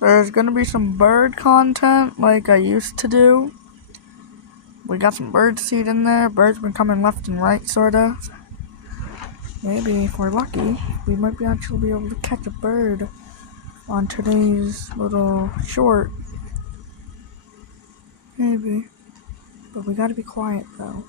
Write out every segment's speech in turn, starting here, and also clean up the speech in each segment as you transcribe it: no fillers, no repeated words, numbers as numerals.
There's gonna be some bird content like I used to do. We got some bird seed in there. Birds been coming left and right, sorta. Maybe if we're lucky, we might actually be able to catch a bird on today's little short. Maybe. But we gotta be quiet though.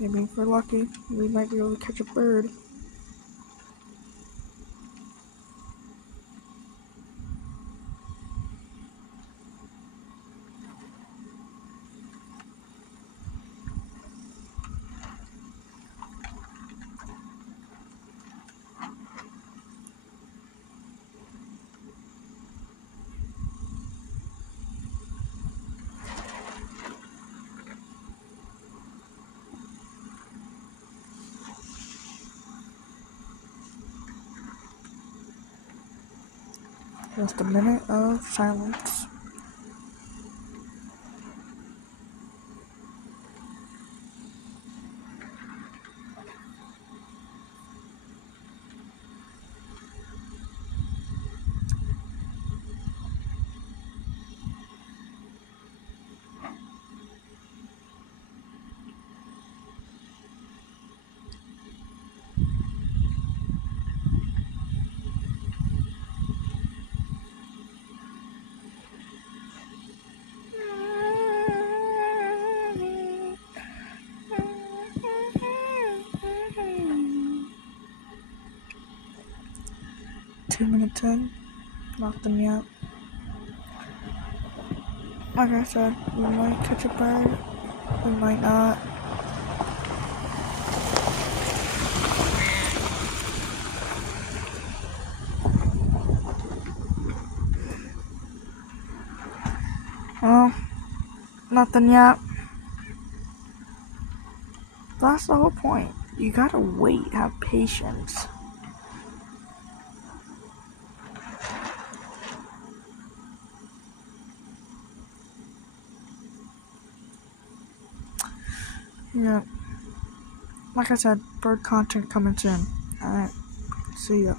Maybe if we're lucky, we might be able to catch a bird. Just a minute of silence. Two minutes in, nothing yet. Like I said, we might catch a bird, we might not. Well, nothing yet. That's the whole point. You gotta wait, have patience. Yeah. Like I said, bird content coming soon. Alright. See ya.